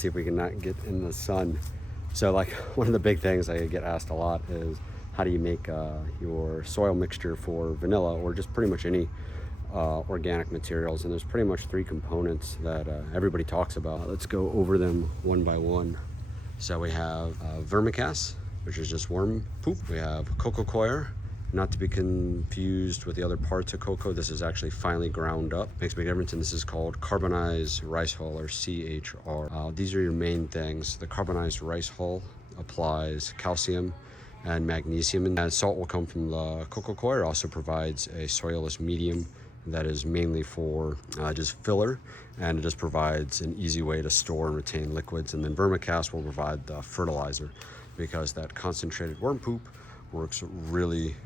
see if we can not get in the sun. So like one of the big things I get asked a lot is how do you make your soil mixture for vanilla or just pretty much any organic materials, and there's pretty much 3 components that everybody talks about. Let's go over them one by one. So we have Vermicast, which is just worm poop. We have Coco Coir, not to be confused with the other parts of cocoa. This is actually finely ground up. Makes a big difference, and this is called Carbonized rice hull, or CHR. These are your main things. The carbonized rice hull applies calcium and magnesium, and salt will come from the Coco Coir. Also provides a soilless medium that is mainly for just filler, and it just provides an easy way to store and retain liquids. And then Vermicast will provide the fertilizer, because that concentrated worm poop works really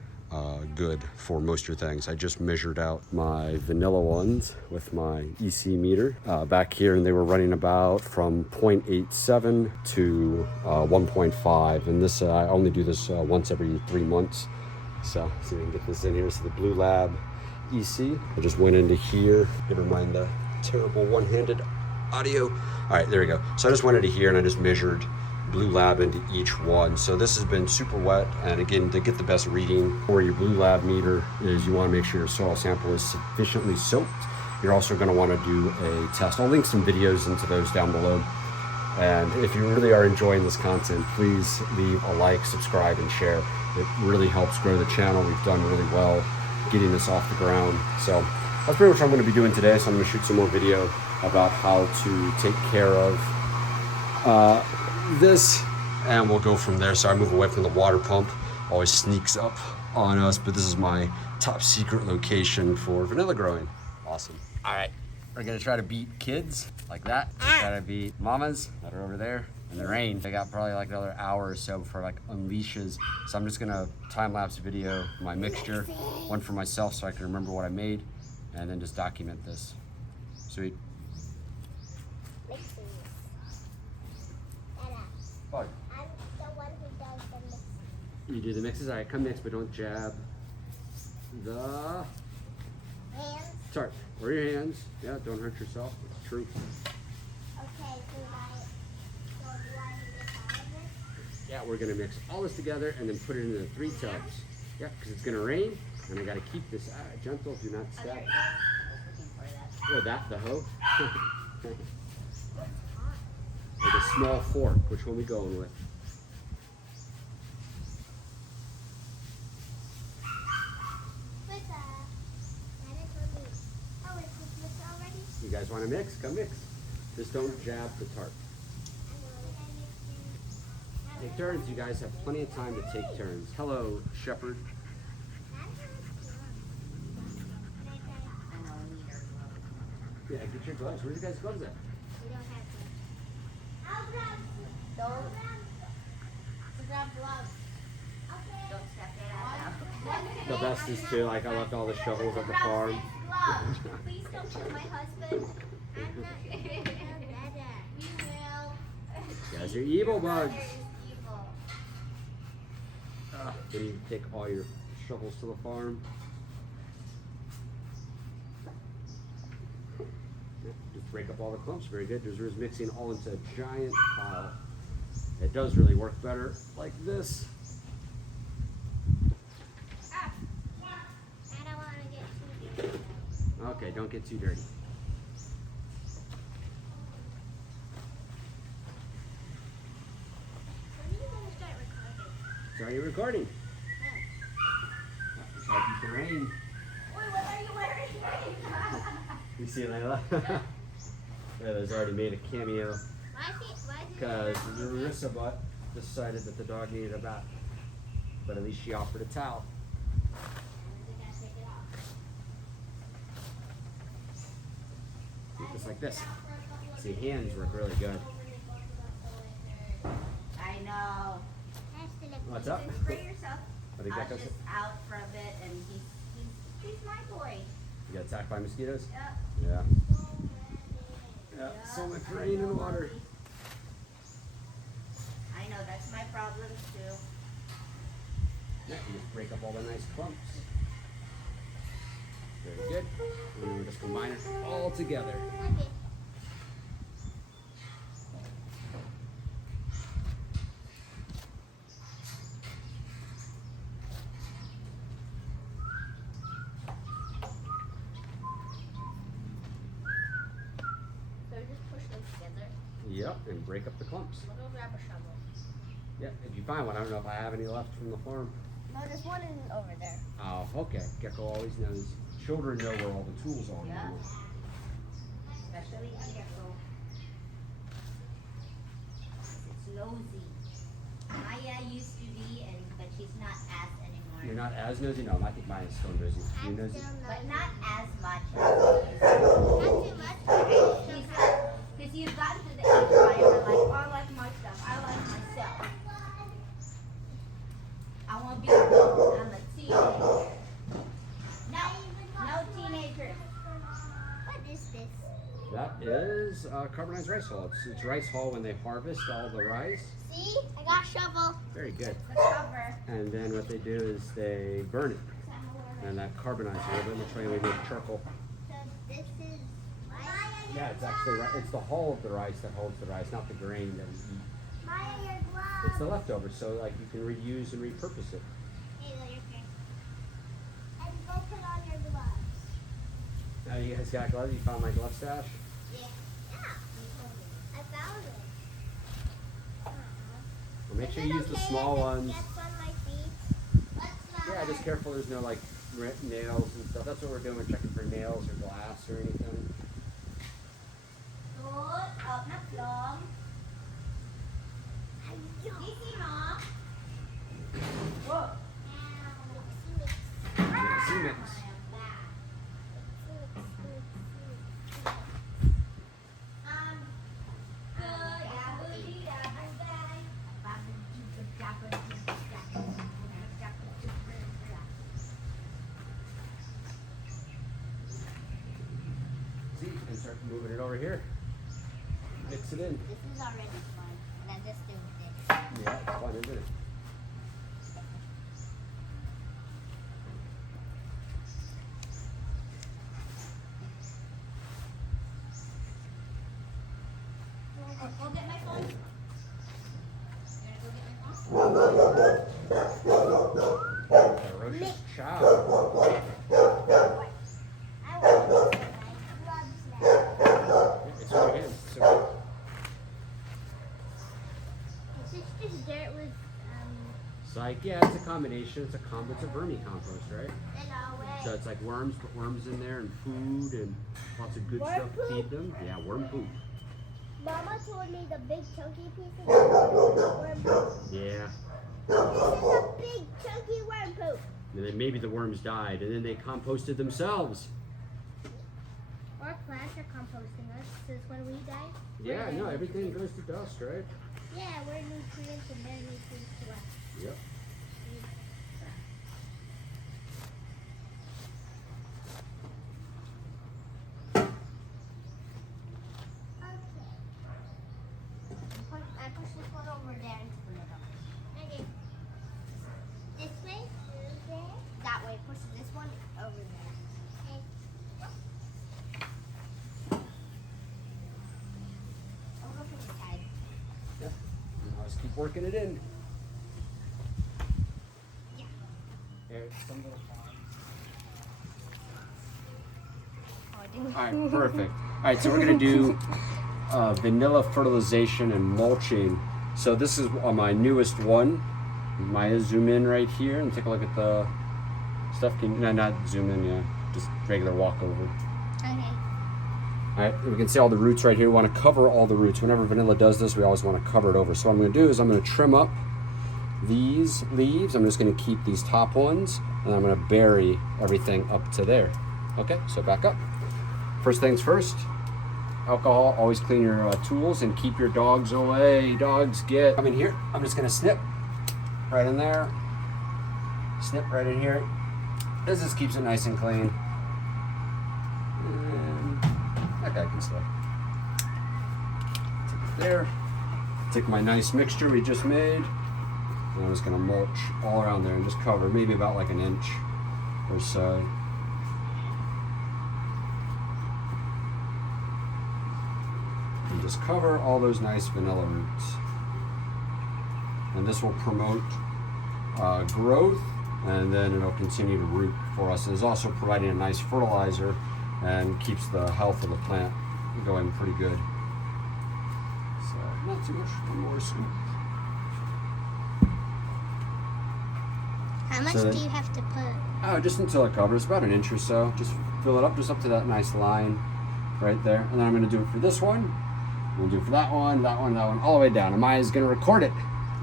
good for most of your things. I just measured out my vanilla ones with my EC meter back here, and they were running about from 0.87 to 1.5, and this I only do this once every 3 months. So see if we can get this in here. So the Bluelab EC, I just went into here, never mind the terrible one-handed audio. All right, there we go. So I just went into here and I just measured Bluelab into each one. So this has been super wet, and again, to get the best reading for your Bluelab meter is you want to make sure your soil sample is sufficiently soaked. You're also going to want to do a test. I'll link some videos into those down below. And if you really are enjoying this content, please leave a like, subscribe, and share. It really helps grow the channel. We've done really well getting this off the ground. So that's pretty much what I'm going to be doing today. So I'm going to shoot some more video about how to take care of this, and we'll go from there. So I move away from the water pump, always sneaks up on us, but this is my top secret location for vanilla growing. Awesome. All right, we're gonna try to beat kids like that. We're try to beat mamas that are over there in the rain. They got probably like another hour or so before like unleashes. So I'm just gonna time-lapse video my mixture, one for myself so I can remember what I made, and then just document this. Sweet. I'm the one who does the mix. You do the mixes? All right, come mix, but don't jab the Hands? Tarp. Or your hands. Yeah, don't hurt yourself. It's true. Okay, so do I mix all of it? Yeah, we're gonna mix all this together and then put it into the 3 tubs. Yeah, because it's gonna rain, and I gotta keep this gentle. Do not step. Oh, that, the hoe? With a small fork. Which one we going with? Oh, it's mixed already? You guys want to mix? Come mix. Just don't jab the tarp. Take turns. You guys have plenty of time to take turns. Hello, Shepherd. Yeah, get your gloves. Where's your guys' gloves at? We don't have to. I'll grab. Don't grab gloves. Okay. Don't step it out. The best is too, like I left all the shovels at the farm. Please don't kill my husband. I'm not better. We will. You guys are evil bugs. Evil. Then you take all your shovels to the farm. Just break up all the clumps. Very good. Just mixing all into a giant pile. It does really work better like this. I don't want to get too dirty. Okay, don't get too dirty. When are you going to start recording? So are you recording? So I beat the rain. Wait, what are you wearing? You see Layla? Yeah, there's already made a cameo because Marissa butt decided that the dog needed a bath. But at least she offered a towel. Just like this. See, hands work really good. I know. What's up? For yourself. What did I was Gecko just say? out for a bit, and he's my boy. You got attacked by mosquitoes? Yep. Yeah. Yeah, so much rain and water. I know, that's my problem too. Yeah, you just break up all the nice clumps. Very good. And then we just combine it all together. Okay. up and break up the clumps. I'm gonna go grab a shovel. Yeah, if you find one, I don't know if I have any left from the farm. No, there's one over there. Oh, okay. Gecko always knows. Children know where all the tools are. Yeah. Especially a gecko. It's nosy. Maya used to be, but she's not as anymore. You're not as nosy? No, I think mine is still nosy. You nosy? But not as much. Not too much. Because you've gotten to the age where you're like, oh, I like my stuff. I like myself. I want to be alone. I'm a teenager. No teenagers. What is this? That is carbonized rice hull. It's rice hull when they harvest all the rice. See? I got a shovel. Very good. The cover. And then what they do is they burn it. And that carbonizes a little bit. We'll show you we make charcoal. So this is rice? Yeah, it's actually it's the hull of the rice that holds the rice, not the grain that we eat. Maya, your glove. It's the leftovers, so like you can reuse and repurpose it. Hey, your turn. And go put on your gloves. Now you guys got gloves? You found my glove stash? Yeah. I found it. Well, make sure you use the small ones. Gets on my feet. Yeah, just careful there's no like nails and stuff. That's what we're doing. We're checking for nails or glass or anything. Good. Up na long. Easy, Mom. Whoa. Mixy mix. See, and start moving it over here. Mix it in. This is already fun. And I'm just doing this. Yeah, it's fun, isn't it? Go get my phone. You gonna go get my phone? Ferocious chow. I want to put my gloves now. It's right here. So Is this just dirt with, it's like, yeah, it's a combination. It's a vermicompost, right? then I'll wear So it's like worms, put worms in there and food and lots of good Worm stuff to poop? feed them. Yeah, worm poop. Mama told me the big chunky pieces are worm poop. Yeah. This is a big chunky worm poop. And then maybe the worms died and then they composted themselves. Our plants are composting us since when we die. Yeah, no, everything goes to dust, right? Yeah, we're nutrients and they're nutrients to us. Yep. I push this one over there and put it up. Okay. This way? Okay. That way. Push this one over there. Okay. I'll go for this side. Yep. Now let's keep working it in. Yeah. There's some little Oh, I didn't. All right, perfect. All right, so we're gonna do vanilla fertilization and mulching. So this is my newest one. Maya, zoom in right here and take a look at the stuff. No, not zoom in, yeah, just regular walk over. Okay. All right, we can see all the roots right here. We want to cover all the roots. Whenever vanilla does this, we always want to cover it over. So what I'm going to do is I'm going to trim up these leaves. I'm just going to keep these top ones, and I'm going to bury everything up to there. Okay, so back up. First things first, alcohol. Always clean your tools and keep your dogs away. Dogs get. Come in here. I'm just going to snip right in there. Snip right in here. This just keeps it nice and clean. And that guy can stay. Take it there. Take my nice mixture we just made. And I'm just gonna mulch all around there and just cover maybe about like an inch or so. And just cover all those nice vanilla roots. And this will promote growth, and then it'll continue to root for us. It's also providing a nice fertilizer and keeps the health of the plant going pretty good. So too much. One more scoop. How much So do you have to put? Oh, just until it covers, about an inch or so. Just fill it up, just up to that nice line right there. And then I'm gonna do it for this one. We'll do it for that one, that one, that one, all the way down. And Maya's gonna record it.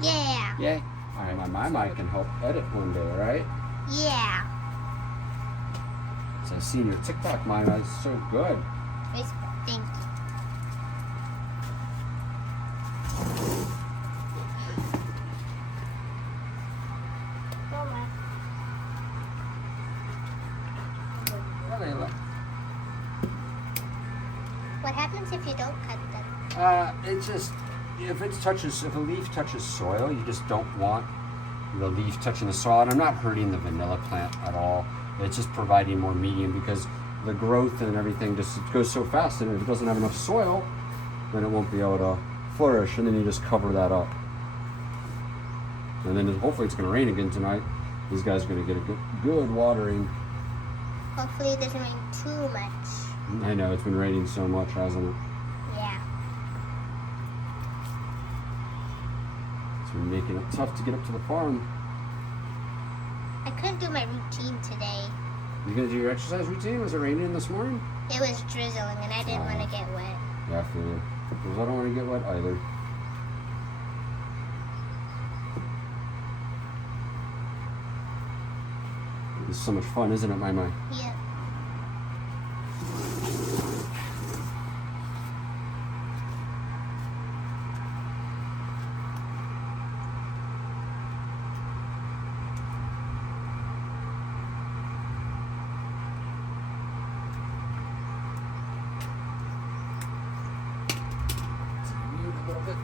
Yeah. Yay. All right, my Maya can help edit one day, right? Yeah. So I've seen your TikTok, Maya, is so good. Thank you. What happens if you don't cut them? It's just, if a leaf touches soil, you just don't want the leaf touching the soil. And I'm not hurting the vanilla plant at all. It's just providing more medium because the growth and everything just goes so fast, and if it doesn't have enough soil, then it won't be able to flourish, and then you just cover that up. And then hopefully it's going to rain again tonight. These guys are going to get a good watering. Hopefully it doesn't rain too much. I know, it's been raining so much, hasn't it? Yeah. It's been making it tough to get up to the farm. I couldn't do my routine today. You gonna do your exercise routine? Was it raining this morning? It was drizzling and I didn't want to get wet. Yeah, I feel you. Because I don't want to get wet either. This is so much fun, isn't it, my? Yeah. A little bit.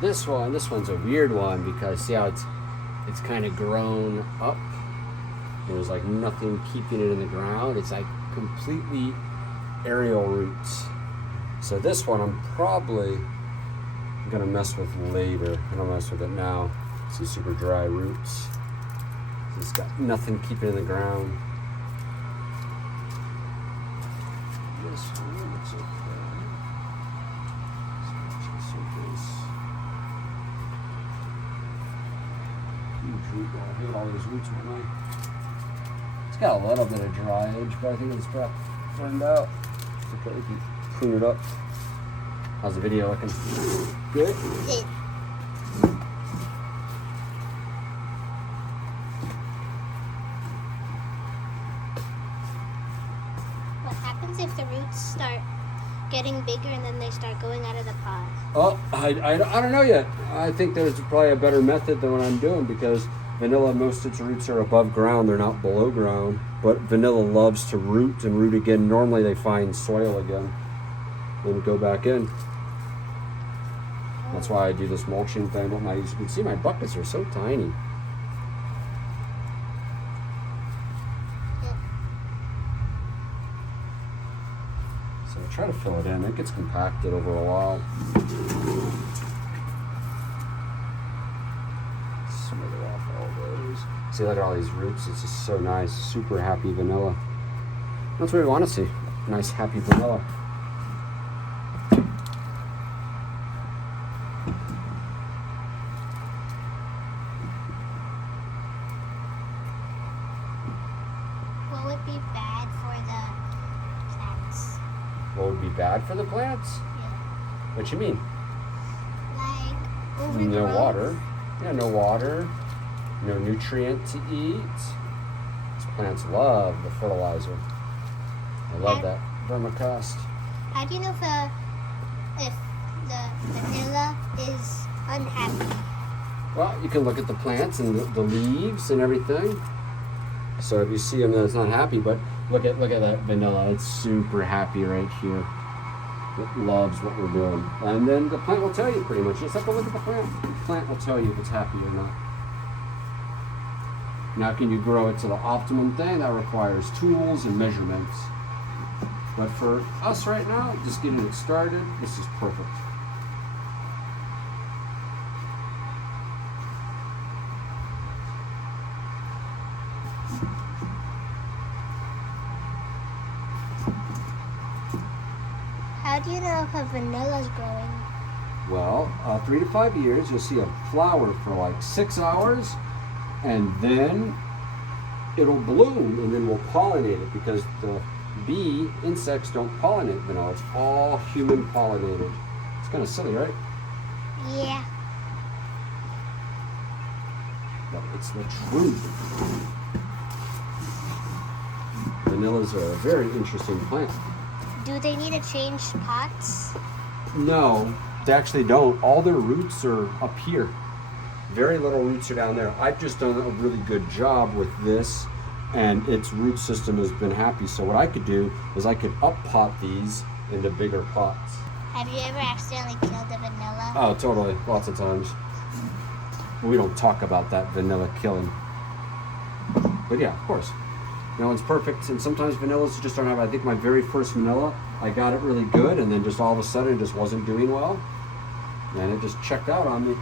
This one's a weird one because see how it's kind of grown up. There's like nothing keeping it in the ground. It's like completely aerial roots. So this one I'm probably gonna mess with later. I don't mess with it now. See, super dry roots. It's got nothing keeping it in the ground. This one looks okay. Look at all these roots on mine. It's got a little bit of dry edge, but I think it's about turned out. Okay, we can prune it up. How's the video looking? Good? Good. What happens if the roots start getting bigger and then they start going out of the pot? Oh, I don't know yet. I think there's probably a better method than what I'm doing because vanilla, most of its roots are above ground. They're not below ground. But vanilla loves to root and root again. Normally they find soil again and go back in. That's why I do this mulching thing. But you can see my buckets are so tiny. So I try to fill it in. It gets compacted over a while. Smother off all those. See, look at all these roots. It's just so nice. Super happy vanilla. That's what we want to see. Nice, happy vanilla. What would be bad for the plants? What would be bad for the plants? Yeah. What you mean? Like overgrowth? No water. Yeah, no water. No nutrient to eat. It's plants love the fertilizer. I love that Vermicast. How do you know if the vanilla is unhappy? Well, you can look at the plants and the leaves and everything. So if you see them that it's not happy, but look at that vanilla. It's super happy right here. It loves what we're doing. And then the plant will tell you pretty much. You just have to look at the plant. The plant will tell you if it's happy or not. Now, can you grow it to the optimum thing? That requires tools and measurements. But for us right now, just getting it started, this is perfect. How do you know if a vanilla is growing? Well, 3 to 5 years, you'll see a flower for like 6 hours, and then it'll bloom, and then we'll pollinate it because the bee insects don't pollinate vanilla. It's all human pollinated. It's kind of silly, right? Yeah. But it's the truth. Vanillas are a very interesting plant. Do they need to change pots? No, they actually don't. All their roots are up here. Very little roots are down there. I've just done a really good job with this, and its root system has been happy. So what I could do is I could up pot these into bigger pots. Have you ever accidentally killed a vanilla? Oh, totally. Lots of times. We don't talk about that vanilla killing. But yeah, of course. No one's perfect, and sometimes vanillas just aren't happy. I think my very first vanilla, I got it really good, and then just all of a sudden it just wasn't doing well. And it just checked out on me.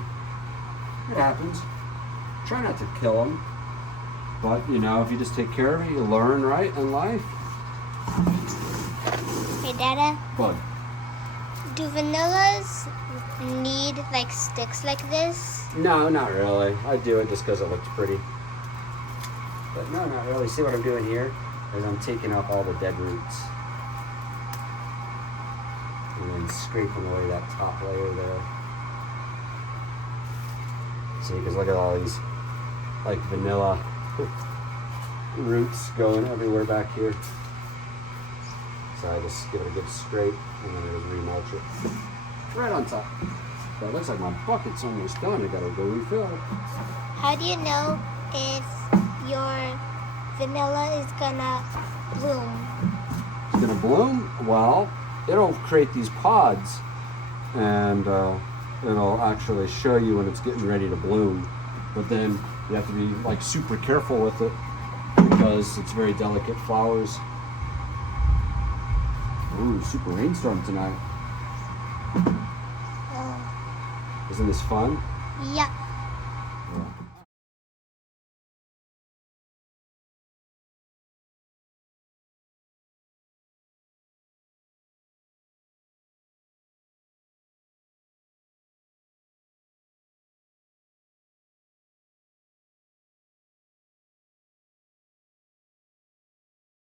It happens. Try not to kill them. But, you know, if you just take care of it, you learn, right, in life. Hey, Dada, Bud. do vanillas need like sticks like this? No, not really. I do it just because it looks pretty. But no, not really. See what I'm doing here? Is I'm taking off all the dead roots. And then scraping away that top layer there. See, because look at all these, like, vanilla roots going everywhere back here. So I just give it a good scrape, and then I just remulch it. Right on top. But it looks like my bucket's almost done. I gotta go refill. How do you know if your vanilla is gonna bloom? It's gonna bloom? Well, it'll create these pods, and it'll actually show you when it's getting ready to bloom. But then you have to be like super careful with it because it's very delicate flowers. Ooh, super rainstorm tonight. Oh. Isn't this fun? Yeah. Yeah.